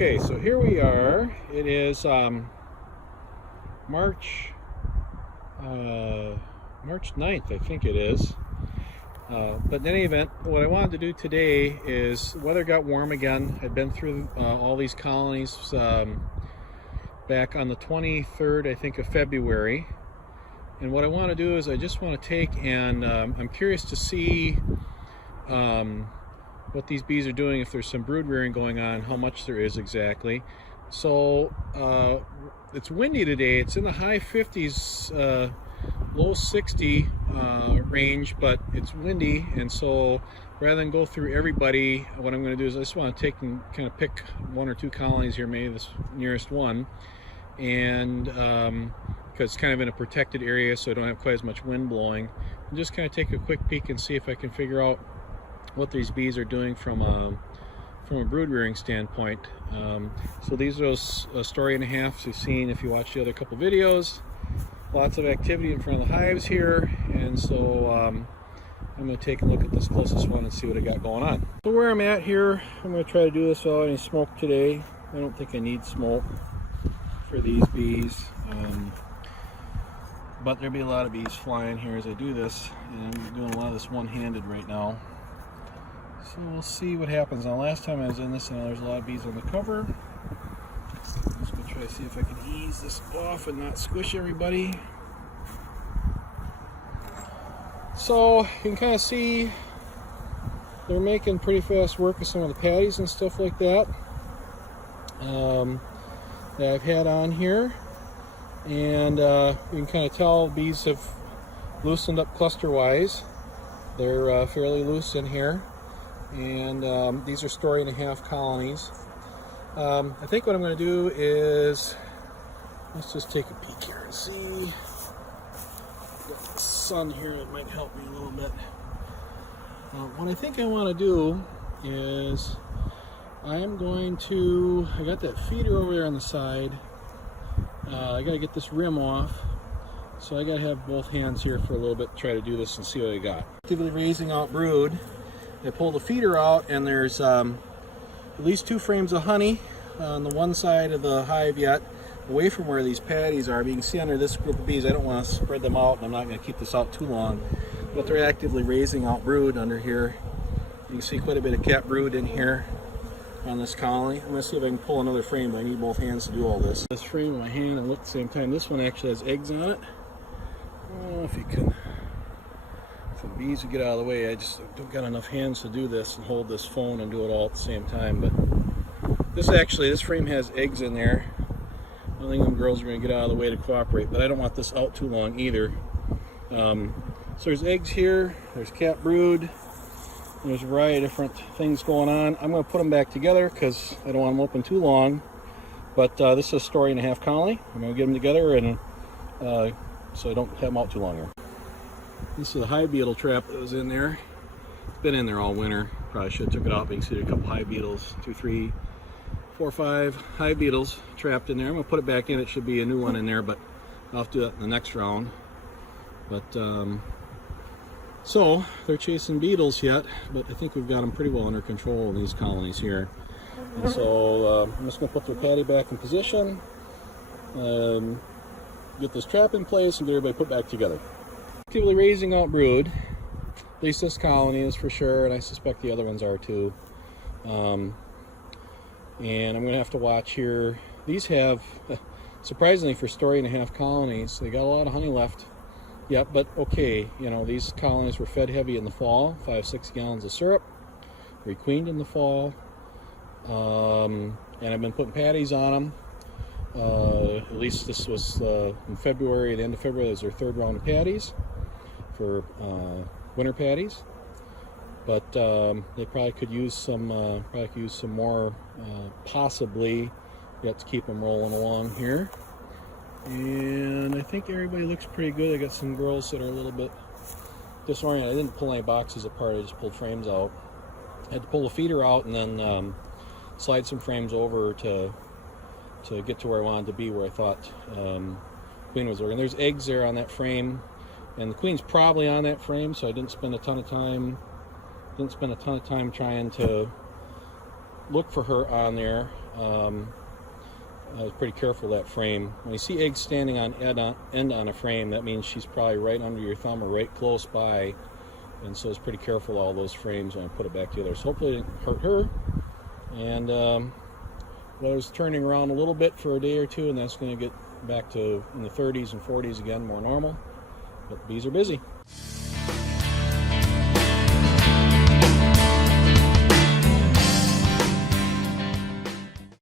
Okay, so here we are. It is March 9th, I think it is. But in any event, what I wanted to do today is, the weather got warm again. I'd been through all these colonies back on the 23rd, I think, of February. And what I want to do is I just want to take and I'm curious to see what these bees are doing, if there's some brood rearing going on, how much there is exactly. So it's windy today. It's in the high 50s, low 60 range, but it's windy, and so rather than go through everybody, what I'm going to do is I just want to take and kind of pick one or two colonies here, maybe this nearest one, and because it's kind of in a protected area, so I don't have quite as much wind blowing, and just kind of take a quick peek and see if I can figure out what these bees are doing from a brood rearing standpoint. So these are those story and a half you've seen if you watch the other couple videos. Lots of activity in front of the hives here, and so I'm going to take a look at this closest one and see what I got going on. So where I'm at here, I'm going to try to do this without any smoke today. I don't think I need smoke for these bees, but there'll be a lot of bees flying here as I do this, and I'm doing a lot of this one-handed right now. So we'll see what happens. Now, last time I was in this, there's a lot of bees on the cover. I'm just going to try to see if I can ease this off and not squish everybody. So you can kind of see they're making pretty fast work with some of the patties and stuff like that that I've had on here. And you can kind of tell bees have loosened up cluster-wise. They're fairly loose in here. And these are story and a half colonies. I think what I'm going to do is, let's just take a peek here and see. Got the sun here, it might help me a little bit. What I think I want to do is, I got that feeder over there on the side. I got to get this rim off, so I got to have both hands here for a little bit to try to do this and see what I got. Actively raising out brood. I pull the feeder out, and there's at least 2 frames of honey on the one side of the hive yet, away from where these patties are. But you can see under this group of bees, I don't want to spread them out, and I'm not going to keep this out too long, but they're actively raising out brood under here. You can see quite a bit of capped brood in here on this colony. I'm going to see if I can pull another frame, but I need both hands to do all this. This frame in my hand and look at the same time. This one actually has eggs on it. I don't know if you can... If the bees would get out of the way, I just don't got enough hands to do this and hold this phone and do it all at the same time. But this frame has eggs in there. I don't think them girls are going to get out of the way to cooperate, but I don't want this out too long either. So there's eggs here, there's capped brood, there's a variety of different things going on. I'm going to put them back together because I don't want them open too long. But this is a story and a half colony. I'm going to get them together and so I don't have them out too long here. This is the hive beetle trap that was in there. It's been in there all winter. Probably should have took it out, but you can see there are a couple hive beetles, 2, 3, 4, 5 hive beetles trapped in there. I'm going to put it back in. It should be a new one in there, but I'll have to do that in the next round. But so they're chasing beetles yet, but I think we've got them pretty well under control in these colonies here. And so I'm just going to put their patty back in position, get this trap in place, and get everybody put back together. Actively raising out brood, at least this colony is for sure, and I suspect the other ones are too. And I'm going to have to watch here. These have, surprisingly for story and a half colonies, they got a lot of honey left. Yep, but okay, you know, these colonies were fed heavy in the fall, 5-6 gallons of syrup, requeened in the fall, and I've been putting patties on them. At least this was in February, the end of February, was their 3rd round of patties for winter patties, but they probably could use some more, possibly. We have to keep them rolling along here, and I think everybody looks pretty good. I got some girls that are a little bit disoriented. I didn't pull any boxes apart, I just pulled frames out. I had to pull the feeder out and then slide some frames over to get to where I wanted to be, where I thought queen was working. There's eggs there on that frame, and the queen's probably on that frame, so I didn't spend a ton of time trying to look for her on there. I was pretty careful of that frame. When you see eggs standing on end on a frame, that means she's probably right under your thumb or right close by. And so it's pretty careful all those frames when I put it back together. So hopefully it didn't hurt her. And weather's turning around a little bit for a day or two, and that's going to get back to in the 30s and 40s again, more normal. But bees are busy.